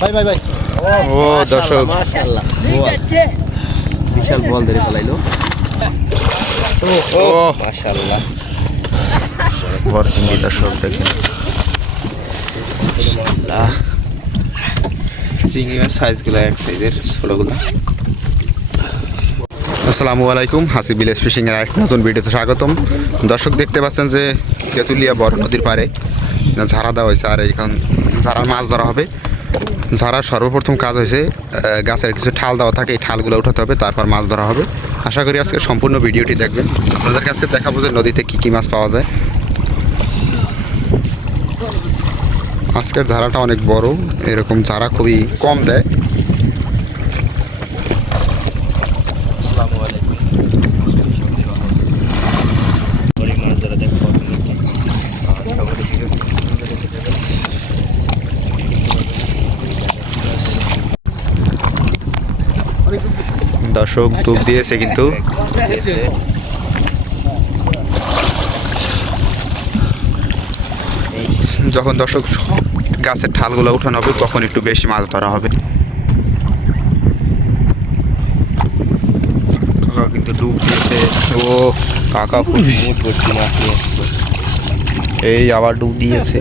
ভাই ভাই ভাই ও দর্শক। বিশাল বল ধরে ফেলাইলো। ও মাশাল্লাহ বড় চিংড়ি দর্শক দেখেন। চিংড়ি মাছ সাইজগুলো এক সাইজের ছোটোগুলো। আসসালামু আলাইকুম হাসি আরেকটি নতুন ভিডিওতে স্বাগতম। দর্শক দেখতে পাচ্ছেন যে তেঁতুলিয়া বড় নদীর পাড়ে ঝাড়া দেওয়া হয়েছে আর এখন ঝাড়ার মাছ ধরা হবে। ঝাড়ার সর্বপ্রথম কাজ হয়েছে গাছের কিছু ঠাল দেওয়া থাকে, এই ঠালগুলো উঠাতে হবে, তারপর মাছ ধরা হবে। আশা করি আজকে সম্পূর্ণ ভিডিওটি দেখবেন। আপনাদেরকে আজকে দেখাবো যে নদীতে কী কী মাছ পাওয়া যায়। আজকের ঝাড়াটা অনেক বড়, এরকম ঝাড়া খুবই কম দেয়। আসসালামু আলাইকুম বড়ি মাছ যারা দেখো পছন্দ কি আর সকলে ভিডিও দেখে দেবেন দর্শক ডুব দিয়েছে কিন্তু। যখন দর্শক গাছের ঠালগুলো উঠানো হবে, তখন একটু বেশি মাছ ধরা হবে। কাকা কিন্তু ডুব দিয়েছে। ও, কাকা খুব মাছ নিয়ে এই আবার ডুব দিয়েছে।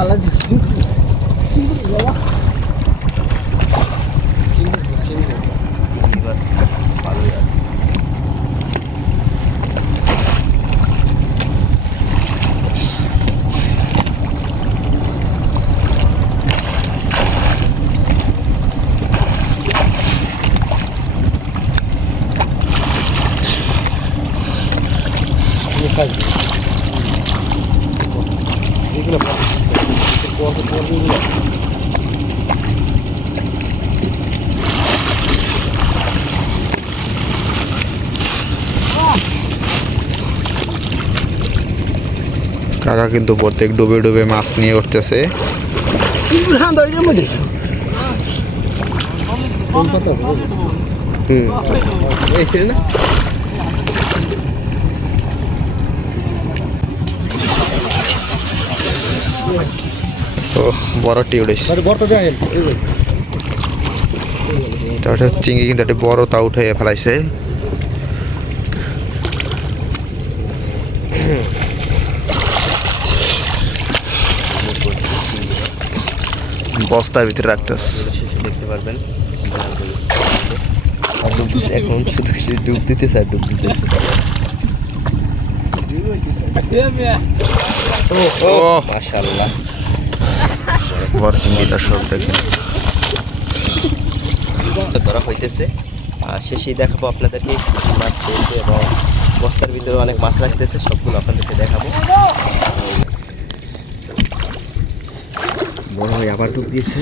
আল্লাহ দিছি বাবা চিংড়ি চিংড়ি চিংড়ি মাছ ভালোই আছে চিংড়ি সাইজ এগুলো ভালো কত কত এগুলো কাকা কিন্তু প্রত্যেক ডুবে ডুবে মাছ নিয়ে উঠতেছে। হুম। এই না? ও বড় যে তাহলে চিংড়ি কিন্তু একটা বড় তা উঠে ফেলাইছে। বস্তার ভিতরে রাখতেস দেখতে পারবেন। এখন শুধু ডুব দিতেছে আর ডুব দিতেছে। ও মাশাল্লাহ বড় চিংড়ি দর্শক দেখেন। ধরা হইতেছে। আর শেষেই দেখাবো আপনাদেরকে মাছ পেয়েছে এবং বস্তার ভিতরে অনেক মাছ রাখতেছে সবগুলো আপনাদেরকে দেখাবো। বড় ভাই আবার ডুব দিয়েছে।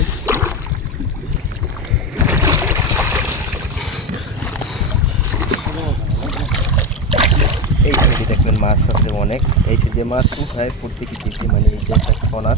এই সাইডে দেখবেন মাছ আছে অনেক। এই সাইডে মাছ উঠায় প্রত্যেকটি মানে এই যে একটা কনার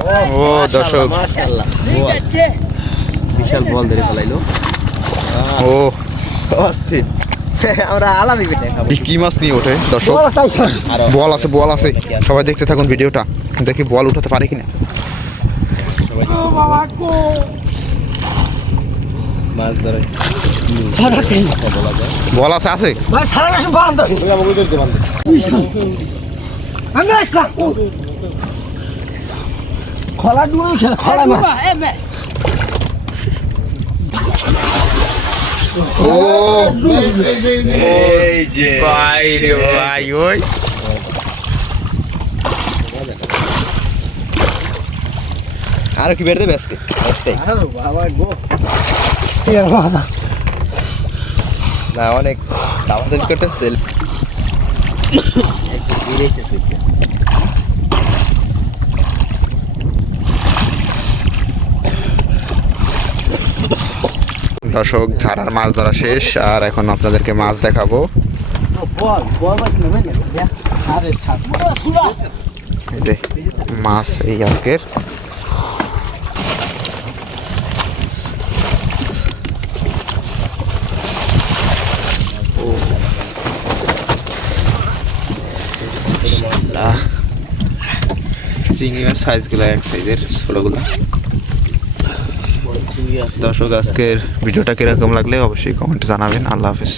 ও দর্শক। বিশাল বল ধরে ফেলাইলো। ও। অস্থির। আমরা আলামি কি মাছ নিয়ে ওঠে দর্শক? বল আছে বল আছে। সবাই দেখতে থাকুন ভিডিওটা। দেখি বল উঠাতে পারে কিনা। মাছ ধরে। বলা আছে আছে। ভাই সারা বান্ধ আমি খলা ডুবে খেলা খলা মাছ। আর কি বের দেবে আজকে? বাবা গো। ঠিক না অনেক দাবি করতেছে। দর্শক ঝাড়ার মাছ ধরা শেষ। আর এখন আপনাদেরকে মাছ দেখাবো। মাছ এই আজকের। চিংড়ি মাছ সাইজগুলো এক সাইজের ছোটোগুলো। দর্শক আজকের ভিডিওটা কীরকম লাগলে অবশ্যই কমেন্টে জানাবেন। আল্লাহ হাফেজ।